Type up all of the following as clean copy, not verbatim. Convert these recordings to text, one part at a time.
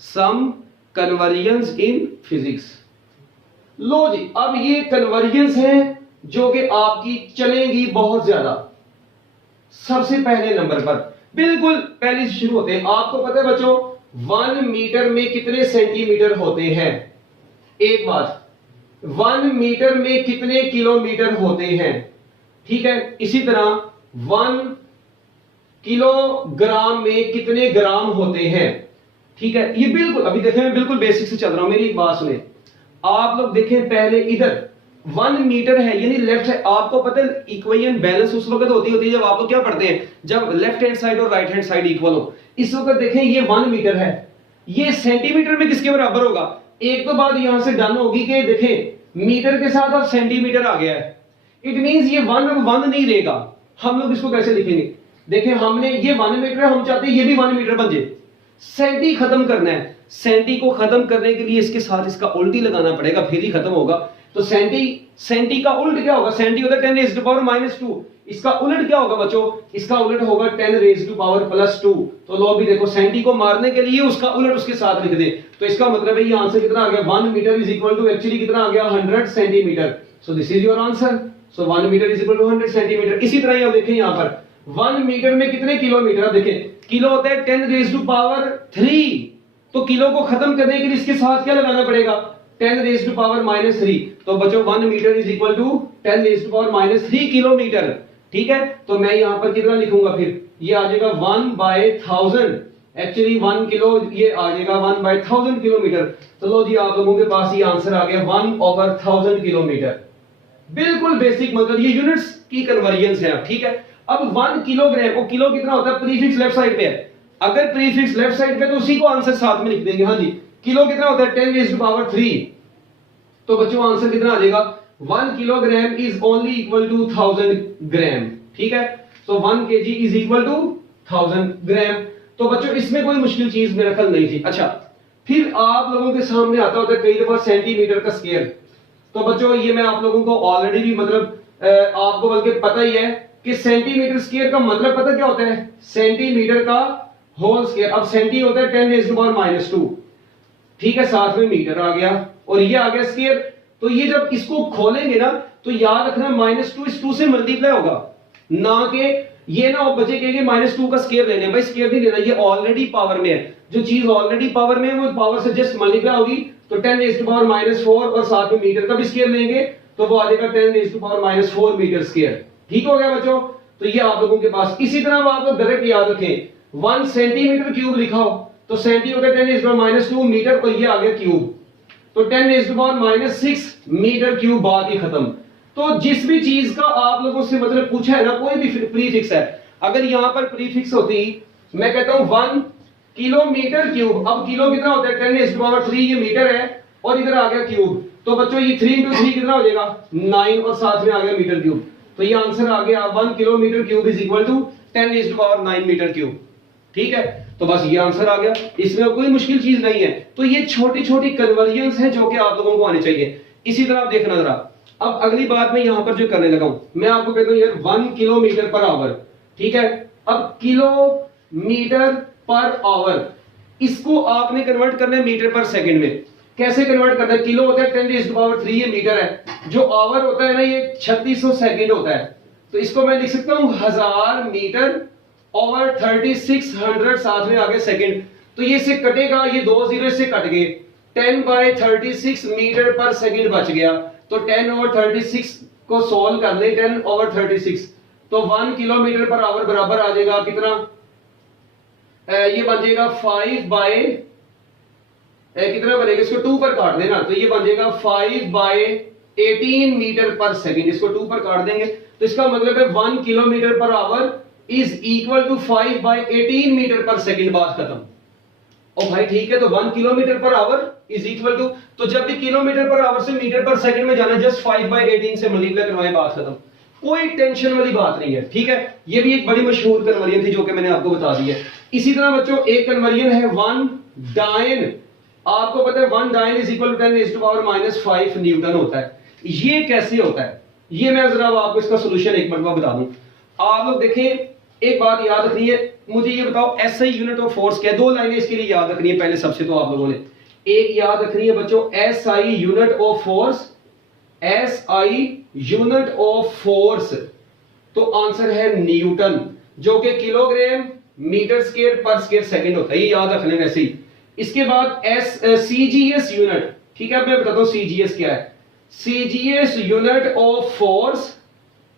Some convergence in physics. लो जी, अब ये convergence है जो कि आपकी चलेंगी बहुत ज्यादा। सबसे पहले नंबर पर बिल्कुल पहले से शुरू होते हैं। आपको पता है बच्चों 1 मीटर में कितने सेंटीमीटर होते हैं? एक बात, 1 मीटर में कितने किलोमीटर होते हैं? ठीक है, इसी तरह 1 किलोग्राम में कितने ग्राम होते हैं? ठीक है, ये बिल्कुल अभी देखें, मैं बिल्कुल बेसिक से चल रहा हूं, मेरी एक बात सुने। आप लोग देखें पहले इधर 1 मीटर है यानी लेफ्ट साइड, आपको पता है इक्वेशन बैलेंस उस वक्त होती है जब आप लोग क्या पढ़ते हैं, जब लेफ्ट हैंड साइड और राइट हैंड साइड इक्वल हो। इस वक्त देखें ये 1 मीटर है, ये सेंटीमीटर में किसके बराबर होगा? एक तो बात यहां से डन होगी कि देखें मीटर के साथ अब सेंटीमीटर आ गया है, इट मींस ये 1 अब 1 नहीं रहेगा। हम लोग इसको कैसे लिखेंगे? देखें हमने ये 1 मीटर है, हम चाहते हैं ये भी 1 मीटर बन जाए। सेंटी खत्म करना है, सेंटी को खत्म करने के लिए इसके साथ इसका उल्टी लगाना पड़ेगा, फिर ही खत्म होगा। तो सेंटी का उल्ट क्या होगा? सेंटी होता है 10 रेज़ टू पावर -2, इसका उल्ट क्या होगा बच्चों? इसका उल्ट होगा 10 रेज़ टू पावर +2। तो लो भी देखो, सेंटी को मारने के लिए उसका उल्ट उसके साथ लिख दे, तो इसका मतलब है ये आंसर कितना आ गया? 1 metre is equal to actually कितना आ गया? 100 centimetre. So this is your answer. So 1 metre is equal to 100 centimetre. इसी तरह ये देखें यहां पर 1 मीटर में कितने किलोमीटर? अब देखें किलो होता है 10 रेज़ टू पावर 3, तो किलो को खत्म करने के लिए इसके साथ क्या लगाना पड़ेगा? 10 रेज़ टू पावर -3। तो बच्चों 1 metre is equal to 10 raise to power -3 kilometre. ठीक है, तो मैं यहां पर कितना लिखूंगा? फिर ये आ जाएगा 1/1000। एक्चुअली 1 किलो ये आ जाएगा 1/1000 किलोमीटर। तो लो जी, आप लोगों के पास ये आंसर आ गया 1/1000 किलोमीटर। बिल्कुल बेसिक, मतलब ये यूनिट्स की कन्वर्जेंस है। ठीक है, अब 1 किलोग्राम को किलो कितना होता है? प्रीफिक्स लेफ्ट साइड पे है, अगर प्रीफिक्स लेफ्ट साइड पे तो उसी को आंसर साथ में लिख देंगे। हाँ जी, किलो कितना होता है? 10 रेज़ टू पावर 3। तो बच्चों आंसर कितना आ जाएगा? 1 kilogram is only equal to 1000 gram. ठीक है, तो 1 kg is equal to 1000 gram. तो बच्चों इसमें कोई मुश्किल चीज मेरे ख्याल नहीं थी। अच्छा, फिर आप लोगों के सामने आता होता है कई दफा सेंटीमीटर का स्क्वायर। तो बच्चों ये मैं आप लोगों को ऑलरेडी भी मतलब आपको बल्कि पता ही है कि सेंटीमीटर स्क्वायर का मतलब पता क्या होता है? सेंटीमीटर का होल स्क्वायर। अब सेंटी होता है 10 रेज़ टू पावर -2। ठीक है, साथ में मीटर आ गया और ये आ गया स्क्वायर। तो ये जब इसको खोलेंगे ना तो याद रखना -2 इस 2 से मल्टीप्लाई होगा, ना कि ये ना बच्चे कहेंगे -2 का स्क्वायर लेने। भाई स्क्वायर नहीं लेना, ये ऑलरेडी पावर में है। जो चीज ऑलरेडी पावर में है वो पावर से जस्ट मल्टीप्लाई होगी। तो 10 रेज़ टू पावर -4 और साथ में मीटर का भी स्क्वायर लेंगे तो वो आ जाएगा 10 raise to power -4 metre square. ठीक हो गया बच्चों? तो ये आप लोगों के पास। इसी तरह आप लोग डायरेक्ट याद रखें 1 सेंटीमीटर क्यूब लिखा हो तो सेंटी होता है 10 रेज़ टू पावर -2 मीटर, और ये आ गया क्यूब, तो 10 raise to power -6 metre cube. बात ही खत्म। तो जिस भी चीज का आप लोगों से मतलब पूछा है ना, कोई भी प्रीफिक्स है, अगर यहां पर प्रीफिक्स होती, मैं कहता हूं 1 किलोमीटर क्यूब। अब किलो कितना होता है? 10 रेज़ टू पावर 3, ये मीटर है, और इधर आ गया क्यूब। तो बच्चों ये 3 × 3 कितना हो जाएगा? 9, और साथ में आ गया मीटर क्यूब। तो ये आंसर आ गया 1 kilometre cube is equal to 10 raise to power 9 metre cube. ठीक है, तो बस ये आंसर आ गया, इसमें कोई मुश्किल चीज नहीं है। तो ये छोटी छोटी कन्वर्जेंस है जो कि आप लोगों को आनी चाहिए। इसी तरह आप देखना जरा, अब अगली बात मैं यहां पर जो करने लगा हूं, मैं आपको कहता हूं यार 1 किलोमीटर पर आवर। ठीक है, अब किलोमीटर पर आवर इसको आपने कन्वर्ट करना है मीटर पर सेकंड में। कैसे कन्वर्ट करना है? किलो होता है 10 रेज़ टू पावर 3, ये मीटर है। जो आवर होता है ना, ये 3600 सेकंड होता है। तो इसको मैं लिख सकता हूं 1000 मीटर ओवर 3600, साथ में आ गए सेकंड। तो ये से कटेगा, ये 2 जीरो से कट गए, 10/36 मीटर पर सेकंड बच गया। तो 10/36 को सोल्व कर ले, 10/36, तो 1 किलोमीटर पर आवर बराबर आ जाएगा कितना? ये बन जाएगा 5 कितना बनेगा? इसको 2 पर काट देना, तो ये बन जाएगा 5/18 मीटर पर सेकंड। इसको 2 पर काट देंगे तो इसका मतलब है 1 kilometre per hour is equal to 5/18 metre per second. बात खत्म। ओ भाई ठीक है, तो 1 kilometre per hour is equal to, तो जब भी किलोमीटर पर आवर से मीटर पर सेकंड में जाना, जस्ट 5/18 से मल्टीप्लाई करवाएं, बात खत्म। कोई टेंशन वाली बात नहीं है। ठीक है, ये भी एक बड़ी मशहूर कन्वर्जन थी जो कि मैंने आपको बता दी है। इसी तरह बच्चों एक कन्वर्जन है 1 डाइन। आपको पता है 1 dyne is equal to 10 raise to power -5 newton होता है। ये कैसे होता है? ये मैं जरा आपको इसका सॉल्यूशन एक मरतबा बता दूं। आप लोग देखें, एक बात याद रखनी है, मुझे ये बताओ SI यूनिट ऑफ फोर्स क्या है? दो लाइनें इसके लिए याद रखनी है पहले सबसे तो आप लोगों ने। एक याद रखनी है बच्चों SI unit of force, SI unit of force तो आंसर है न्यूटन, जो कि kilogram metre square per square second होता है, ये याद रखने वैसे ही। इसके बाद CGS यूनिट, ठीक है, मैं बताता हूं CGS क्या है। CGS यूनिट ऑफ फोर्स,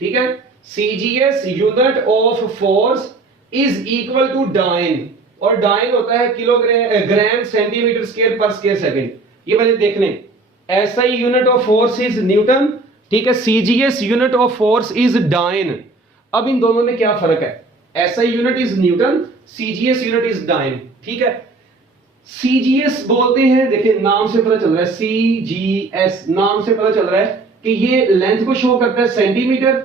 ठीक है, CGS unit of force is equal to dyne, और डाइन होता है kilogram centimetre square per square second. ये पहले देख लें, SI unit of force is newton, ठीक है, CGS unit of force is dyne. अब इन दोनों में क्या फर्क है? SI unit is newton, CGS unit is dyne, ठीक है। CGS बोलते हैं, देखिए नाम से पता चल रहा है, CGS नाम से पता चल रहा है कि ये लेंथ को शो करता है सेंटीमीटर,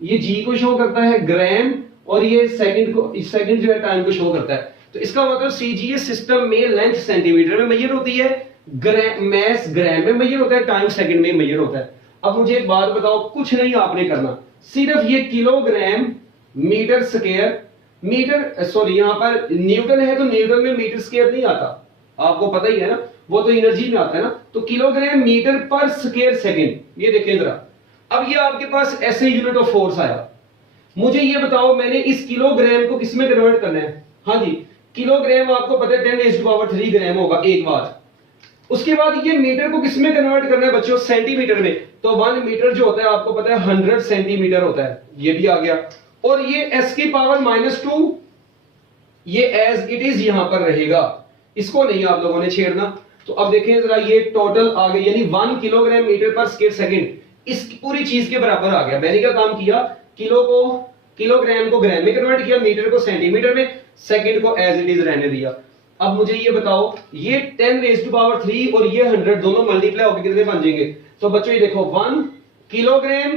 ये G को शो करता है ग्राम, और ये सेकंड जो है टाइम को शो करता है। तो इसका मतलब CGS सिस्टम में लेंथ सेंटीमीटर में मेजर होती है, मैस ग्राम में मेजर होता है, टाइम सेकंड में मेजर होता है। अब मुझे एक बात बताओ, कुछ नहीं आपने करना, सिर्फ ये kilogram metre square, metre sorry यहां पर न्यूटन है तो न्यूटन में मीटर स्क्वायर नहीं आता, आपको पता ही है ना, वो तो एनर्जी में आता है ना। तो किलोग्राम मीटर पर स्क्वायर सेकंड, ये देखें जरा। अब ये आपके पास SI यूनिट ऑफ फोर्स आया, मुझे ये बताओ मैंने इस किलोग्राम को किस में कन्वर्ट करना है? हाँ जी, किलोग्राम आपको पता है 10⁻³ ग्राम होगा एक बार। उसके बाद ये मीटर को किस में कन्वर्ट करना है बच्चों? सेंटीमीटर में। तो 1 मीटर जो होता है आपको पता है 100 सेंटीमीटर होता है, ये भी आ गया। और ये S⁻², ये एज इट इज यहां पर रहेगा, इसको नहीं आप लोगों ने छेड़ना। तो अब देखें जरा, ये टोटल आ गया, यानी 1 किलोग्राम मीटर पर स्क्वायर सेकंड, इस पूरी चीज के बराबर आ गया। मैंने क्या काम किया? किलोग्राम को ग्राम में कन्वर्ट किया, मीटर को सेंटीमीटर में, सेकंड को एज इट इज रहने दिया। अब मुझे ये बताओ, ये 10⁻³ और ये 100 दोनों मल्टीप्लाई होकर कितने बन जाएंगे? तो बच्चों ये देखो, 1 किलोग्राम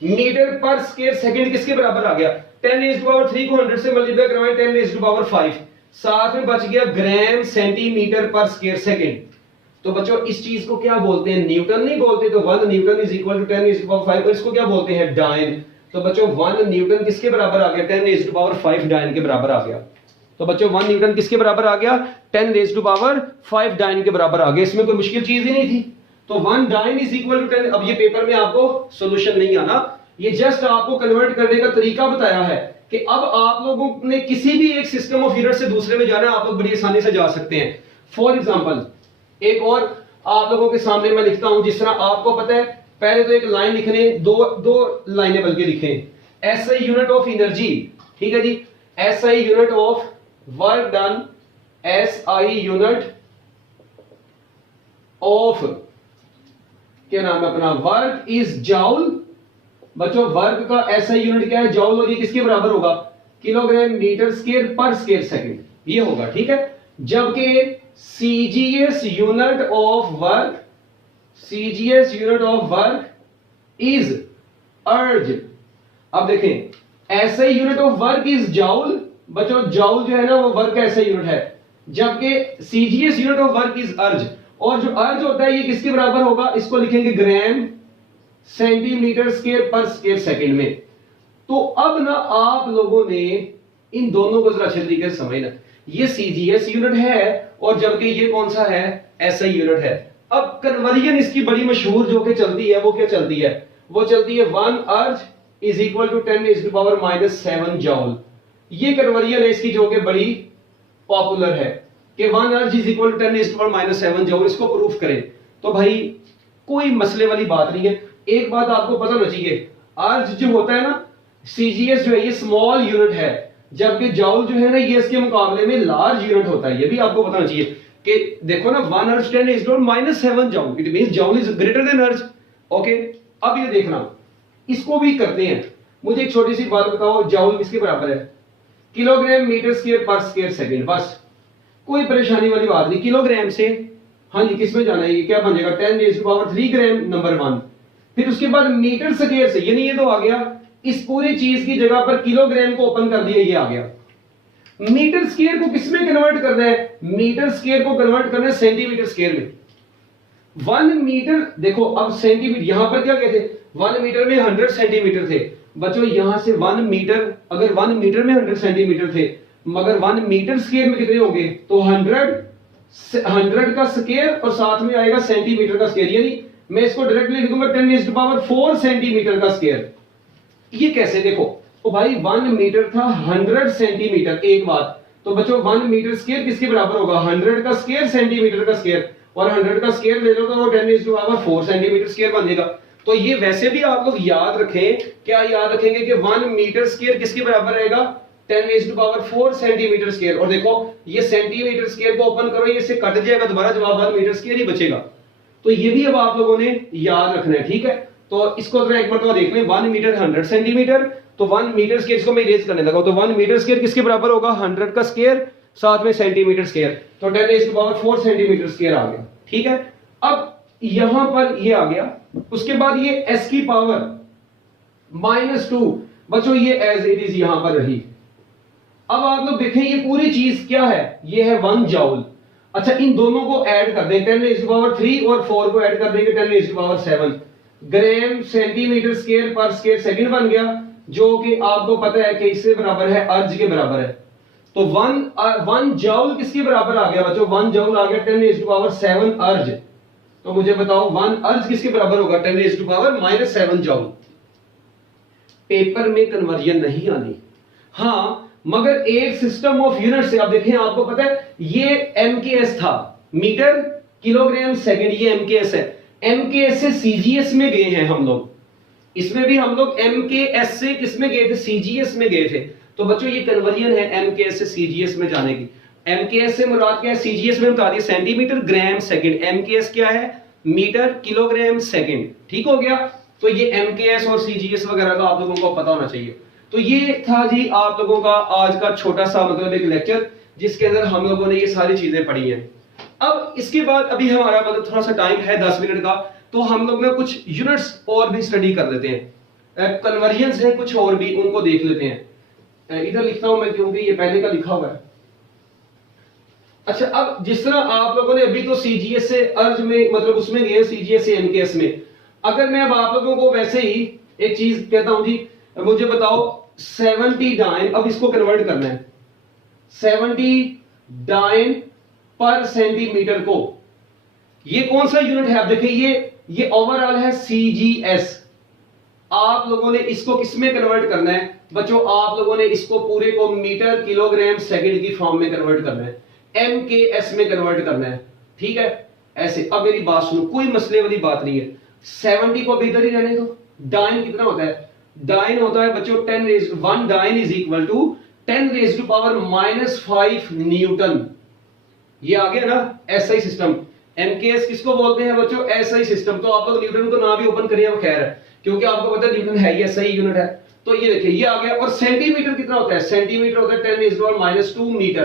मीटर पर स्क्वायर सेकंड किसके बराबर आ गया? 10⁻³ को 100 से मल्टीप्लाई करवाएं 10⁻5, साथ में बच गया ग्राम सेंटीमीटर पर स्क्वायर सेकंड। तो बच्चों इस चीज को क्या बोलते हैं? न्यूटन नहीं बोलते। तो 1 न्यूटन इज इक्वल टू 10⁻5, और इसको क्या बोलते हैं? डाइन। तो बच्चों 1 न्यूटन किसके बराबर आ गया? 10⁻5 डाइन के बराबर आ गया। तो बच्चों 1 न्यूटन किसके बराबर आ गया? 10⁻5 डाइन के बराबर आ गया। इसमें कोई मुश्किल चीज ही नहीं थी। तो 1 डाइन इज इक्वल टू 10। अब ये पेपर में आपको सॉल्यूशन नहीं आना, ये जस्ट आपको कन्वर्ट करने का तरीका बताया है कि अब आप लोगों ने किसी भी एक सिस्टम ऑफ यूनिट से दूसरे में जाना है, आप लोग बड़ी आसानी से जा सकते हैं। फॉर एग्जांपल एक और आप लोगों के सामने मैं लिखता हूं, जिस तरह आपको पता है, पहले तो एक लाइन लिखने, दो लाइनें बल्कि लिखें। SI यूनिट ऑफ एनर्जी, ठीक है जी, SI unit of work done, SI unit of क्या नाम है अपना, वर्क इज जाउल। बच्चों वर्क का SI यूनिट क्या है? जाउल। और ये किसके बराबर होगा? Kilogram metre square per square second, ये होगा, ठीक है। जबकि CGS unit of work, CGS unit of work is अर्ज। अब देखें, SI unit of work is joule. बच्चों जाउल जो है ना वो वर्क का SI यूनिट है, जबकि CGS unit of work is अर्ज। और जो अर्ज होता है ये किसके बराबर होगा? इसको लिखेंगे gram centimetre square per square second में। तो अब ना आप लोगों ने इन दोनों को जरा अच्छे तरीके से समझना, ये CGS यूनिट है और जबकि ये कौन सा है? SI यूनिट है। अब कन्वर्जन इसकी बड़ी मशहूर जो कि चलती है, वो क्या चलती है? वो चलती है 1 अर्ज इज इक्वल टू 10⁻⁷ जॉल। ये कन्वर्जन है इसकी जो कि बड़ी पॉपुलर है कि 1 अर्ज इज इक्वल टू 10⁻⁷ जॉल। इसको प्रूफ करें तो भाई कोई मसले वाली बात नहीं है। एक बात आपको पता होना चाहिए, अर्ज जो होता है ना, CGS जो है ये स्मॉल यूनिट है, जबकि जॉल जो है ना ये इसके मुकाबले में लार्ज यूनिट होता है। ये भी आपको पता होना चाहिए कि देखो ना 1 अर्ज 10⁻⁷ जॉल, it means जॉल is greater than अर्ज। ओके, अब ये देखना, इसको भी करते हैं। मुझे एक छोटी सी बात बताओ, जॉल किसके बराबर है? Kilogram metre square per square second. बस, कोई परेशानी वाली बात नहीं। किलोग्राम से हाँ जी किस में जाना है? ये क्या बन जाएगा? 10⁻³ ग्राम नंबर 1। फिर उसके बाद मीटर स्क्वायर से, यानी ये तो आ गया, इस पूरी चीज की जगह पर किलोग्राम को ओपन कर दिया, ये आ गया। मीटर स्क्वायर को किस में कन्वर्ट करना है? मीटर स्क्वायर को कन्वर्ट करना है सेंटीमीटर स्क्वायर में। 1 मीटर, देखो अब सेंटीमीटर, यहां पर क्या कहते हैं? 1 मीटर में 100 सेंटीमीटर थे। बच्चों यहां से 1 मीटर, अगर 1 मीटर में 100 सेंटीमीटर थे, मगर 1 मीटर स्क्वायर में कितने होंगे? तो 100 का स्क्वायर और साथ में आएगा सेंटीमीटर का स्क्वायर, यानी मैं इसको डायरेक्टली लिख दूंगा 10⁴ सेंटीमीटर का स्क्वायर। ये कैसे? देखो तो भाई 1 मीटर था 100 सेंटीमीटर। एक बात तो बच्चों 1 मीटर स्क्वायर किसके बराबर होगा? 100 का स्क्वायर सेंटीमीटर का स्क्वायर, और 100 का स्क्वायर ले लो तो वो 10⁴ सेंटीमीटर स्क्वायर बन जाएगा। तो ये वैसे भी आप लोग याद रखें, क्या याद रखेंगे कि 1 मीटर स्क्वायर किसके बराबर रहेगा? 10⁴ सेंटीमीटर स्क्वायर। और देखो ये सेंटीमीटर स्क्वायर को ओपन करो, ये इससे कट जाएगा, दोबारा जवाब 1 मीटर स्क्वायर ही बचेगा। तो ये भी अब आप लोगों ने याद रखना है, ठीक है? तो इसको जरा एक बार देख लें, 1 मीटर 100 सेंटीमीटर, तो 1 मीटर स्क्वायर, इसको मैं इरेज करने लगा, तो 1 मीटर स्क्वायर किसके बराबर होगा? 100 का स्क्वायर साथ में सेंटीमीटर स्क्वायर, तो 10⁴ सेंटीमीटर स्क्वायर आ गया, ठीक है? अब यहां पर ये आ गया, उसके बाद ये s की पावर -2 बच्चों ये एज इट इज यहां पर रही। अब आप लोग देखें ये पूरी चीज क्या है? ये है 1 जूल। अच्छा इन दोनों को ऐड कर दें, 10⁻³ और 4 को ऐड कर देंगे 10⁻7 gram centimetre square per square second बन गया, जो कि आपको पता है कि इससे बराबर है अर्ज के बराबर है। तो 1 जूल किसके बराबर आ गया बच्चों? 1 जूल आ गया 10⁻7 अर्ज। तो मुझे बताओ 1 अर्ज किसके बराबर होगा? 10⁻⁻7 जूल। पेपर में कन्वर्जन नहीं आनी, हाँ मगर एक सिस्टम ऑफ यूनिट से। आप देखें आपको पता है ये एमकेएस था, मीटर किलोग्राम सेकंड, ये एमकेएस है। एमकेएस से सीजीएस में गए हैं हम लोग, इसमें भी हम लोग एमकेएस से किसमें गए थे? सीजीएस में गए थे। तो बच्चों ये कन्वर्जन है एमकेएस से सीजीएस में जाने की। एमकेएस से मुराद क्या है? सीजीएस में बता दिया सेंटीमीटर ग्राम सेकंड, एमकेएस क्या है? मीटर किलोग्राम सेकंड, ठीक हो गया? तो ये एमकेएस और सीजीएस वगैरह का आप लोगों को पता होना चाहिए। तो ये था जी आप लोगों का आज का छोटा सा मतलब एक लेक्चर, जिसके अंदर हम लोगों ने ये सारी चीजें पढ़ी हैं। अब इसके बाद अभी हमारा मतलब थोड़ा सा टाइम है 10 मिनट का, तो हम लोग ना कुछ यूनिट्स और भी स्टडी कर लेते हैं, कन्वर्जन्स है कुछ और भी, उनको देख लेते हैं। इधर लिखता हूं मैं क्योंकि ये पहले का लिखा हुआ है। अच्छा अब जिस तरह आप लोगों ने अभी तो सीजीएस से अर्ज में मतलब उसमें गए, सीजीएस से एमकेएस में, अगर मैं अब आप लोगों को वैसे ही एक चीज कहता हूं जी, मुझे बताओ 70 डाइन, अब इसको कन्वर्ट करना है 70 डाइन पर सेंटीमीटर को, ये कौन सा यूनिट है? आप देखिए ये ओवरऑल है सीजीएस। आप लोगों ने इसको किसमें कन्वर्ट करना है बच्चों? आप लोगों ने इसको पूरे को मीटर किलोग्राम सेकंड की फॉर्म में कन्वर्ट करना है, एमकेएस में कन्वर्ट करना है, ठीक है? ऐसे। अब मेरी बात सुनो, कोई मसले वाली बात नहीं है, 70 को भी इधर ही रहने दो। डाइन कितना होता है? डाइन होता है बच्चों 1 dyne is equal to 10⁻⁻5 newton. ये आ गया ना एसआई सिस्टम। एमकेएस किसको बोलते हैं बच्चों? SI system. तो आप लोग न्यूटन को ना भी ओपन करिए, वो खैर है, क्योंकि आपको पता है न्यूटन है ही एसआई यूनिट है। तो ये देखिए ये आ गया। और सेंटीमीटर कितना होता है? सेंटीमीटर होता है 10⁻⁻2 मीटर।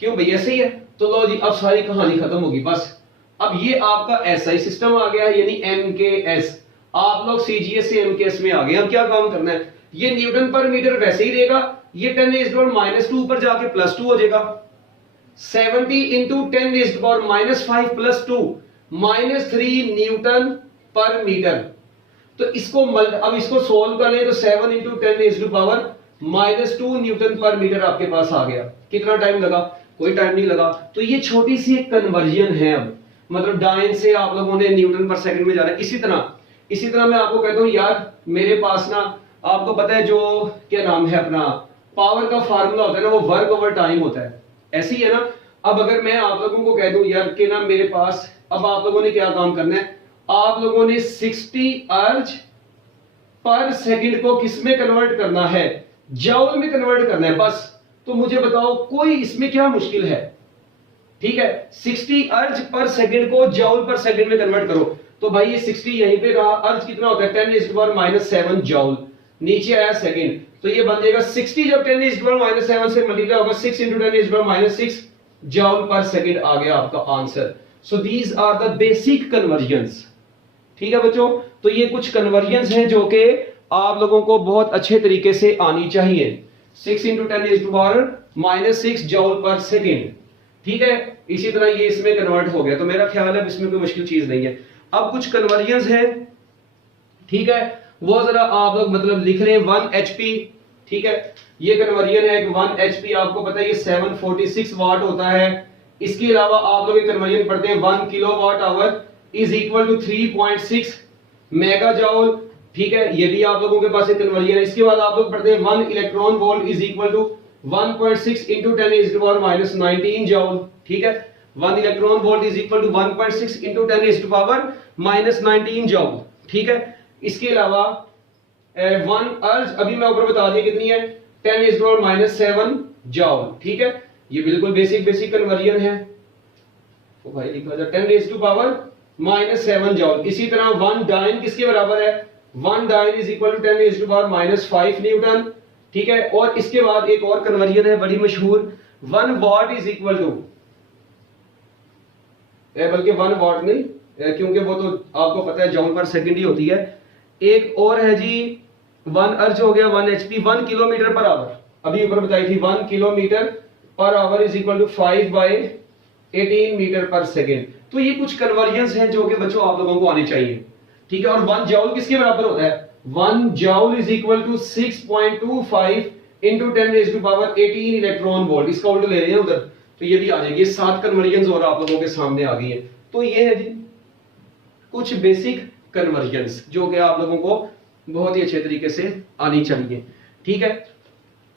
क्यों भाई ऐसे ही है? तो लो जी अब सारी कहानी खत्म होगी बस। अब ये आपका एसआई सिस्टम आ गया है, यानी एमकेएस। आप लोग सीजीएस से एमकेएस में आ गए। अब क्या काम करना है? ये न्यूटन पर मीटर वैसे ही देगा, ये 10⁻2 ऊपर जाके +2 हो जाएगा। 70 इंटू 10⁻5 +2 -3 न्यूटन पर मीटर। तो इसको अब इसको सोल्व कर ले तो 7 इंटू 10⁻2 न्यूटन पर मीटर आपके पास आ गया। कितना टाइम लगा? कोई टाइम नहीं लगा। तो ये छोटी सी एक कन्वर्जन है। अब मतलब डाइन से आप लोगों ने न्यूटन पर सेकंड में जाना है। इसी तरह मैं आपको कहता हूं यार, मेरे पास ना आपको पता है जो क्या नाम है अपना पावर का फार्मूला होता है ना, वो वर्क ओवर टाइम होता है, ऐसी है ना। अब अगर मैं आप लोगों को कह दूं यार कि ना मेरे पास, अब आप लोगों ने क्या काम करना है? आप लोगों ने 60 अर्ज पर सेकंड को किस में कन्वर्ट करना है? जूल में कन्वर्ट करना है बस। तो मुझे बताओ कोई इसमें क्या मुश्किल है? ठीक है, 60 अर्ज पर सेकंड को जूल पर सेकंड में कन्वर्ट करो। तो भाई ये 60 यहीं पे रहा, अर्ज कितना होता है 10⁻⁻7 जूल, नीचे आया सेकंड, तो ये बन जाएगा 60 जब 10⁻⁻7 से मल्टीप्लाई होगा 6 इंटू 10⁻6 जूल पर सेकंड आ गया आपका answer. So these are the basic conversions. ठीक है बच्चों, तो ये कुछ कन्वर्जन्स हैं जो कि आप लोगों को बहुत अच्छे तरीके से आनी चाहिए। 6 इंटू 10⁻6 जूल पर सेकंड, ठीक है। इसी तरह ये इसमें कन्वर्ट हो गया, तो मेरा ख्याल है इसमें कोई मुश्किल चीज नहीं है। अब कुछ कन्वर्जन्स है, ठीक है, वो जरा आप लोग मतलब लिख रहे हैं। 1 HP ठीक है, ये कन्वर्जन है 1 HP, आपको पता है ये 746 वाट होता है। इसके अलावा आप लोग कन्वर्जन पढ़ते हैं 1 kilowatt hour is equal to 3.6 mega joule. ठीक है, ये भी आप लोगों के पास एक कन्वर्जन है। इसके बाद आप लोग पढ़ते हैं 1 electron volt is equal to 1.6 into 10 is to power minus 19 joule. ठीक है, 1 electron volt is equal to 1.6 into 10 is to power minus 19 joule. ठीक है, इसके अलावा 1 अर्ज अभी मैं ऊपर बता दिया कितनी है, 10 is to power minus 7 joule. ठीक है, ये बिल्कुल बेसिक कन्वर्जन है। तो भाई लिखा जाए 10 is to power minus 7 joule. इसी तरह 1 डाइन किसके बराबर है, 1 dyne is equal to 10 is to power minus 5 newton. ठीक है, और इसके बाद एक और कन्वर्जन है बड़ी मशहूर, 1 वाट इज इक्वल टू, बल्कि 1 वाट नहीं, क्योंकि वो तो आपको पता है जॉल पर सेकंड ही होती है। एक और है जी 1 अर्ज हो गया 1 HP 1 किलोमीटर पर आवर, अभी ऊपर बताई थी 1 kilometre per hour is equal to 5/18 metre per second. तो ये कुछ कन्वर्जन्स हैं जो कि बच्चों आप लोगों को आने चाहिए। ठीक है, और 1 जॉल किसके बराबर होता है, 1 joule is equal to 6.25 into 10 is to power 18 electron volt. इसका उल्टा ले रहे हैं उधर, तो ये भी आ जाएगी। 7 कन्वर्जन्स और आप लोगों के सामने आ गई है। तो ये है जी कुछ बेसिक कन्वर्जन्स जो कि आप लोगों को बहुत ही अच्छे तरीके से आनी चाहिए। ठीक है,